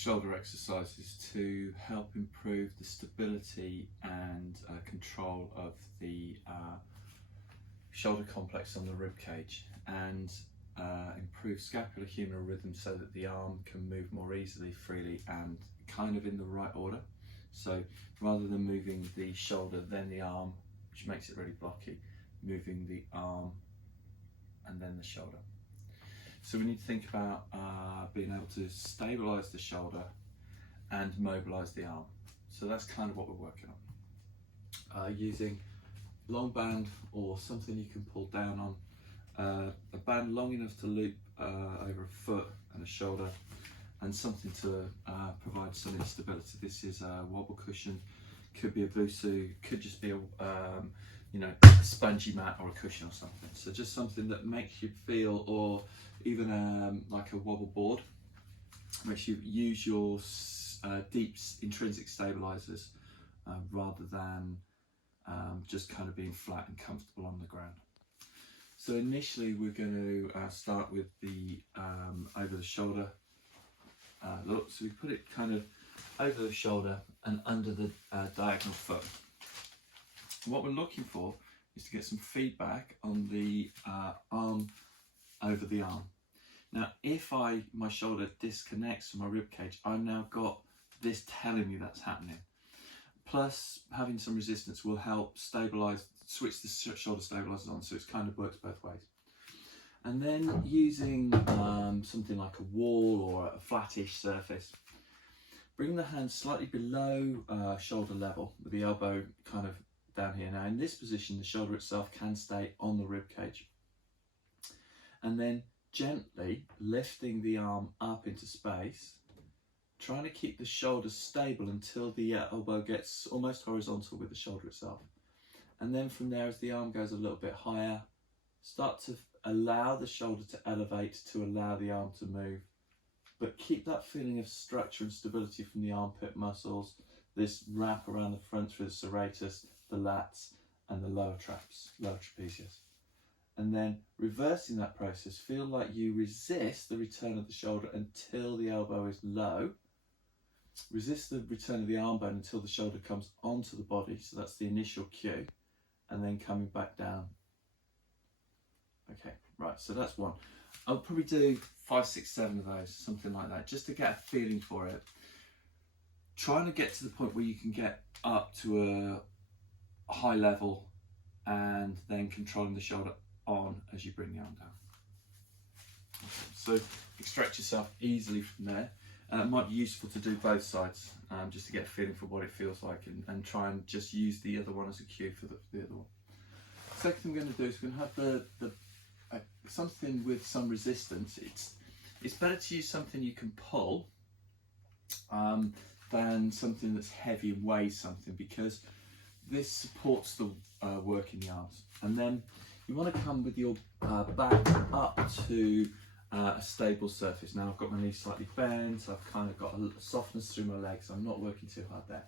shoulder exercises to help improve the stability and control of the shoulder complex on the rib cage, and improve scapulohumeral rhythm so that the arm can move more easily, freely, and kind of in the right order. So rather than moving the shoulder then the arm, which makes it really blocky, moving the arm and then the shoulder. So we need to think about being able to stabilise the shoulder and mobilise the arm. So that's kind of what we're working on. Using long band or something you can pull down on, a band long enough to loop over a foot and a shoulder, and something to provide some stability. This is a wobble cushion, could be a busu, could just be a a spongy mat or a cushion or something. So just something that makes you feel, or even like a wobble board, makes you use your deep intrinsic stabilizers rather than just kind of being flat and comfortable on the ground. So initially we're going to start with the over the shoulder look. So we put it kind of over the shoulder and under the diagonal foot. What we're looking for is to get some feedback on the arm over the arm. Now, if my shoulder disconnects from my rib cage, I've now got this telling me that's happening. Plus, having some resistance will help stabilize, switch the shoulder stabilizers on, so it kind of works both ways. And then using something like a wall or a flattish surface, bring the hand slightly below shoulder level with the elbow kind of down here. Now in this position, the shoulder itself can stay on the rib cage. And then gently lifting the arm up into space, trying to keep the shoulder stable until the elbow gets almost horizontal with the shoulder itself. And then from there, as the arm goes a little bit higher, start to allow the shoulder to elevate to allow the arm to move, but keep that feeling of structure and stability from the armpit muscles, this wrap around the front through the serratus, the lats, and the lower trapezius. And then reversing that process, feel like you resist the return of the shoulder until the elbow is low. Resist the return of the arm bone until the shoulder comes onto the body, so that's the initial cue, and then coming back down. Okay, right, so that's one. I'll probably do 5, 6, 7 of those, something like that, just to get a feeling for it. Trying to get to the point where you can get up to a high level and then controlling the shoulder on as you bring the arm down. Okay, so extract yourself easily from there. It might be useful to do both sides just to get a feeling for what it feels like, and try and just use the other one as a cue for the other one. Second thing we're going to do is we're going to have the something with some resistance. It's better to use something you can pull than something that's heavy and weighs something, because this supports the work in the arms. And then you want to come with your back up to a stable surface. Now I've got my knees slightly bent, so I've kind of got a softness through my legs, so I'm not working too hard there.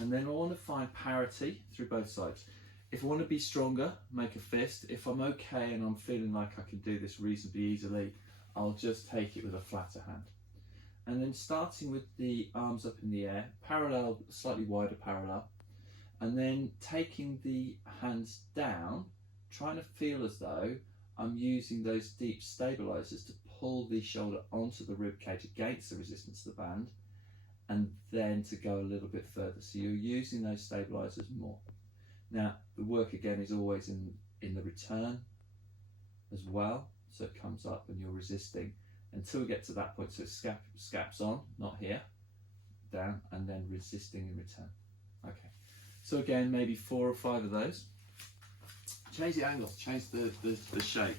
And then I want to find parity through both sides. If I want to be stronger, make a fist. If I'm okay and I'm feeling like I can do this reasonably easily, I'll just take it with a flatter hand. And then starting with the arms up in the air, parallel, slightly wider parallel, and then taking the hands down, trying to feel as though I'm using those deep stabilizers to pull the shoulder onto the rib cage against the resistance of the band, and then to go a little bit further. So you're using those stabilizers more. Now, the work again is always in the return as well. So it comes up and you're resisting until we get to that point. So scaps on, not here, down, and then resisting in return. Okay. So again, maybe 4 or 5 of those. Change the angles, change the shape.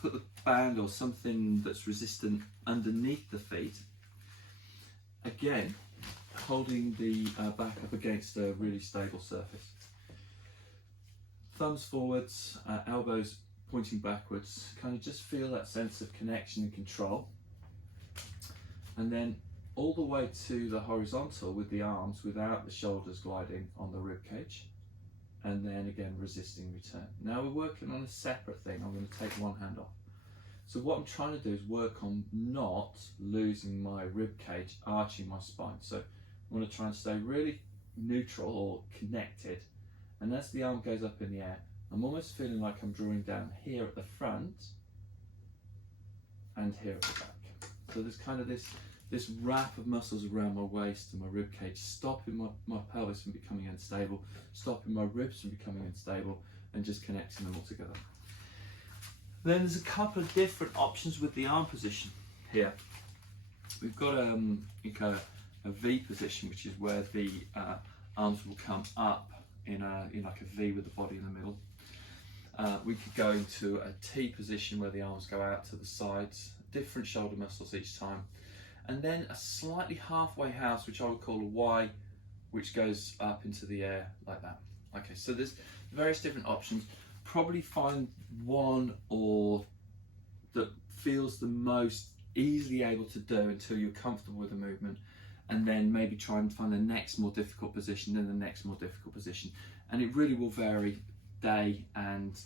Put the band or something that's resistant underneath the feet. Again, holding the back up against a really stable surface. Thumbs forwards, elbows pointing backwards, kind of just feel that sense of connection and control. And then all the way to the horizontal with the arms without the shoulders gliding on the rib cage. And then again, resisting return. Now we're working on a separate thing. I'm going to take one hand off. So what I'm trying to do is work on not losing my rib cage, arching my spine. So I want to try and stay really neutral or connected. And as the arm goes up in the air, I'm almost feeling like I'm drawing down here at the front and here at the back. So there's kind of this wrap of muscles around my waist and my rib cage, stopping my pelvis from becoming unstable, stopping my ribs from becoming unstable, and just connecting them all together. Then there's a couple of different options with the arm position here. We've got a V position, which is where the arms will come up in like a V with the body in the middle. We could go into a T position where the arms go out to the sides, different shoulder muscles each time. And then a slightly halfway house, which I would call a Y, which goes up into the air like that. Okay, so there's various different options. Probably find one or that feels the most easily able to do until you're comfortable with the movement, and then maybe try and find the next more difficult position, then the next more difficult position. And it really will vary day and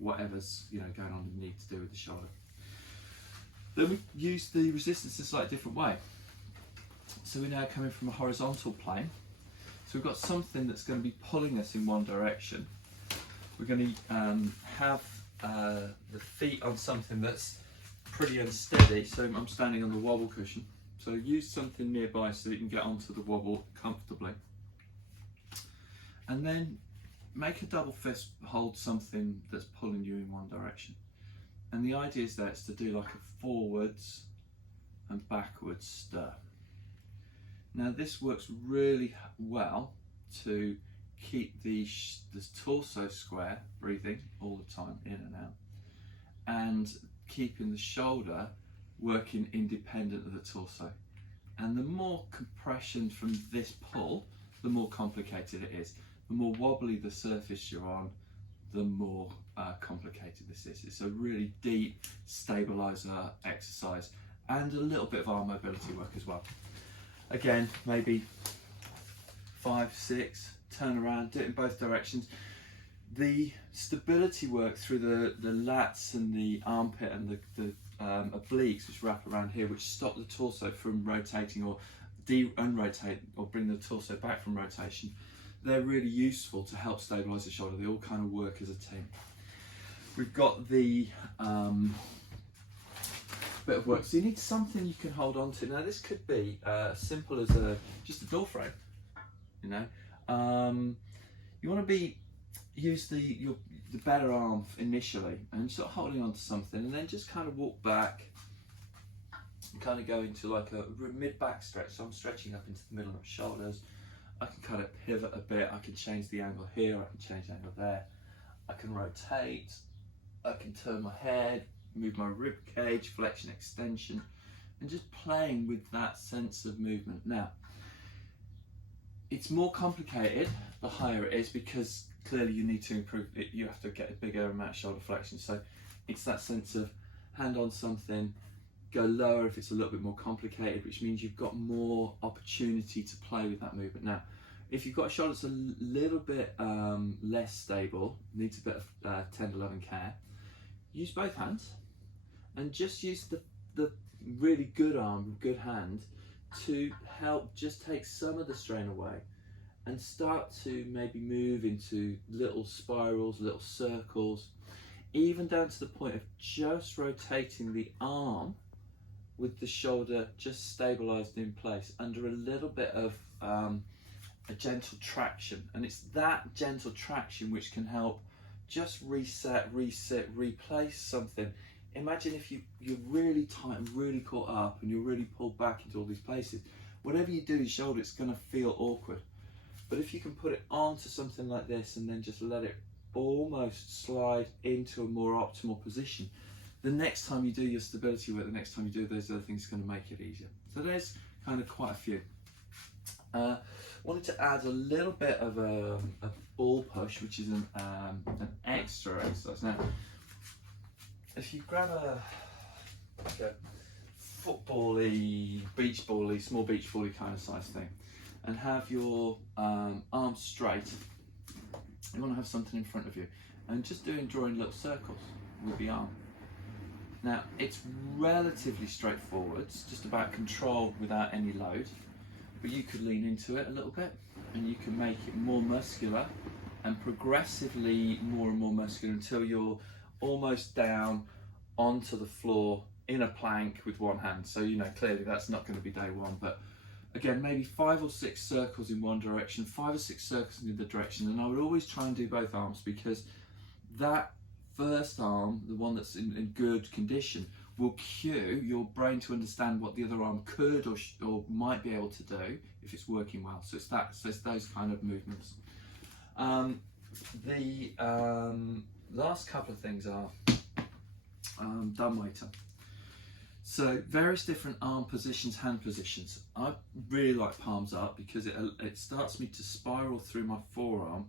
whatever's going on you need to do with the shoulder. Then we use the resistance in a slightly different way. So we're now coming from a horizontal plane. So we've got something that's going to be pulling us in one direction. We're going to have the feet on something that's pretty unsteady. So I'm standing on the wobble cushion. So use something nearby so that you can get onto the wobble comfortably. And then make a double fist hold something that's pulling you in one direction. And the idea is that it's to do like a forwards and backwards stir. Now this works really well to keep the torso square, breathing all the time in and out, and keeping the shoulder working independent of the torso. And the more compression from this pull, the more complicated it is. The more wobbly the surface you're on, the more complicated this is. It's a really deep stabilizer exercise and a little bit of arm mobility work as well. Again, maybe 5, 6, turn around, do it in both directions. The stability work through the lats and the armpit and the obliques, which wrap around here, which stop the torso from rotating or unrotate or bring the torso back from rotation. They're really useful to help stabilise the shoulder. They all kind of work as a team. We've got the bit of work. So you need something you can hold on to. Now this could be as simple as just a door frame. You want to use the better arm initially and sort of holding on to something, and then just kind of walk back and kind of go into like a mid back stretch. So I'm stretching up into the middle of my shoulders. I can kind of pivot a bit, I can change the angle here, I can change the angle there, I can rotate, I can turn my head, move my rib cage, flexion, extension, and just playing with that sense of movement. Now, it's more complicated the higher it is, because clearly you need to improve it, you have to get a bigger amount of shoulder flexion. So it's that sense of hand on something, go lower if it's a little bit more complicated, which means you've got more opportunity to play with that movement. Now, if you've got a shoulder that's a little bit less stable, needs a bit of tender loving care, use both hands and just use the really good arm, good hand to help just take some of the strain away and start to maybe move into little spirals, little circles, even down to the point of just rotating the arm with the shoulder just stabilized in place under a little bit of a gentle traction. And it's that gentle traction which can help just reset, replace something. Imagine if you're really tight and really caught up and you're really pulled back into all these places. Whatever you do with your shoulder, it's going to feel awkward. But if you can put it onto something like this and then just let it almost slide into a more optimal position, the next time you do your stability work, the next time you do those other things, it's going to make it easier. So there's kind of quite a few. Wanted to add a little bit of a ball push, which is an extra exercise. Now, if you grab a football-y, beach ball-y, small beach ball-y kind of size thing, and have your arms straight, you want to have something in front of you, and just drawing little circles with the arm. Now, it's relatively straightforward, it's just about control without any load, but you could lean into it a little bit and you can make it more muscular and progressively more and more muscular until you're almost down onto the floor in a plank with one hand. So, you know, clearly that's not going to be day one, but again, maybe 5 or 6 circles in one direction, 5 or 6 circles in the other direction. And I would always try and do both arms, because that first arm, the one that's in good condition, will cue your brain to understand what the other arm could or might be able to do if it's working well. So it's those kind of movements. The last couple of things are dumb waiter. So various different arm positions, hand positions. I really like palms up because it starts me to spiral through my forearm,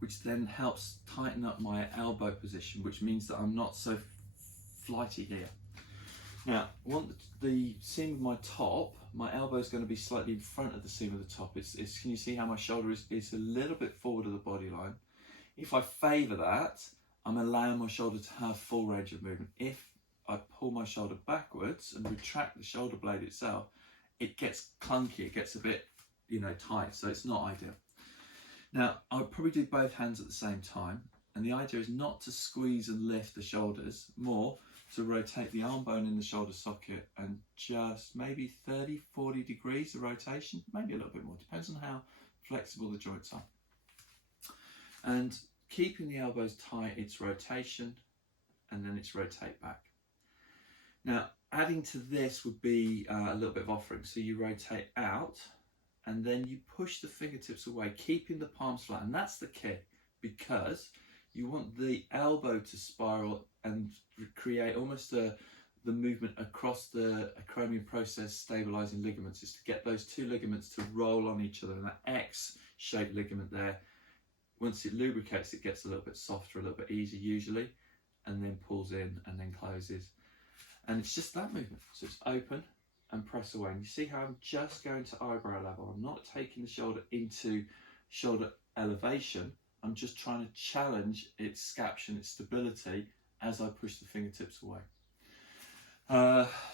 which then helps tighten up my elbow position, which means that I'm not so flighty here. Now, I want the seam of my top, my elbow is going to be slightly in front of the seam of the top. Can you see how my shoulder is a little bit forward of the body line? If I favour that, I'm allowing my shoulder to have full range of movement. If I pull my shoulder backwards and retract the shoulder blade itself, it gets clunky, it gets a bit, you know, tight, so it's not ideal. Now, I would probably do both hands at the same time, and the idea is not to squeeze and lift the shoulders, more to rotate the arm bone in the shoulder socket and just maybe 30-40 degrees of rotation, maybe a little bit more, depends on how flexible the joints are. And keeping the elbows tight, it's rotation, and then it's rotate back. Now, adding to this would be a little bit of offering. So you rotate out and then you push the fingertips away, keeping the palms flat. And that's the key, because you want the elbow to spiral and create almost the movement across the acromion process stabilizing ligaments. Is to get those two ligaments to roll on each other. And that X-shaped ligament there, once it lubricates, it gets a little bit softer, a little bit easier usually, and then pulls in and then closes. And it's just that movement. So it's open and press away. And you see how I'm just going to eyebrow level. I'm not taking the shoulder into shoulder elevation. I'm just trying to challenge its scaption, its stability, as I push the fingertips away.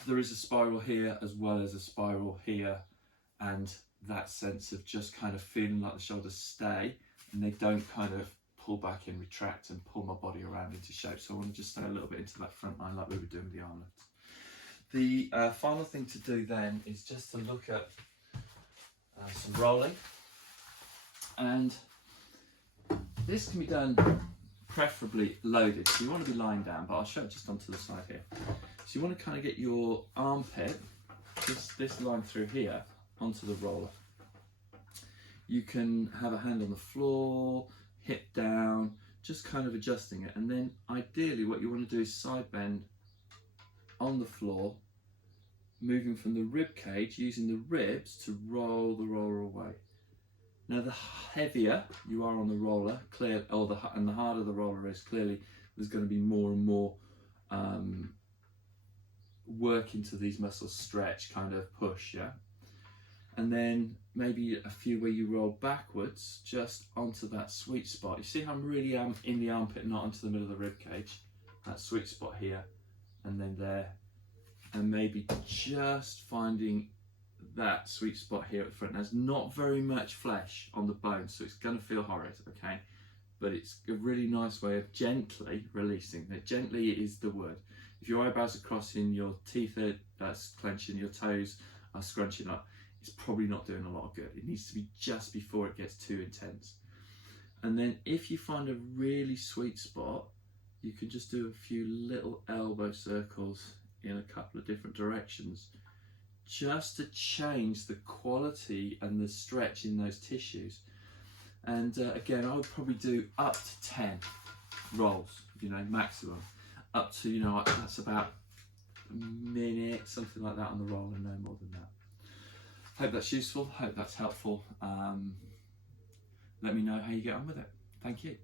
There is a spiral here as well as a spiral here. And that sense of just kind of feeling like the shoulders stay and they don't kind of pull back and retract and pull my body around into shape. So I want to just stay a little bit into that front line like we were doing with the arm lifts. The final thing to do then is just to look at some rolling. And this can be done preferably loaded. So you want to be lying down, but I'll show it just onto the side here. So you want to kind of get your armpit, this line through here, onto the roller. You can have a hand on the floor, hip down, just kind of adjusting it. And then ideally what you want to do is side bend on the floor, moving from the rib cage, using the ribs to roll the roller away. Now the heavier you are on the roller, and the harder the roller is, clearly there's going to be more and more work into these muscles, stretch, kind of push, yeah? And then maybe a few where you roll backwards just onto that sweet spot. You see how I'm really in the armpit, not onto the middle of the rib cage. That sweet spot here and then there. And maybe just finding that sweet spot here at the front. There's not very much flesh on the bone, so it's going to feel horrid, okay? But it's a really nice way of gently releasing. That gently is the word. If your eyebrows are crossing, your teeth are clenching, your toes are scrunching up, it's probably not doing a lot of good. It needs to be just before it gets too intense. And then if you find a really sweet spot, you can just do a few little elbow circles in a couple of different directions, just to change the quality and the stretch in those tissues. And again, I would probably do up to 10 rolls, maximum. Up to, that's about a minute, something like that on the roll, and no more than that. Hope that's useful, hope that's helpful. Let me know how you get on with it. Thank you.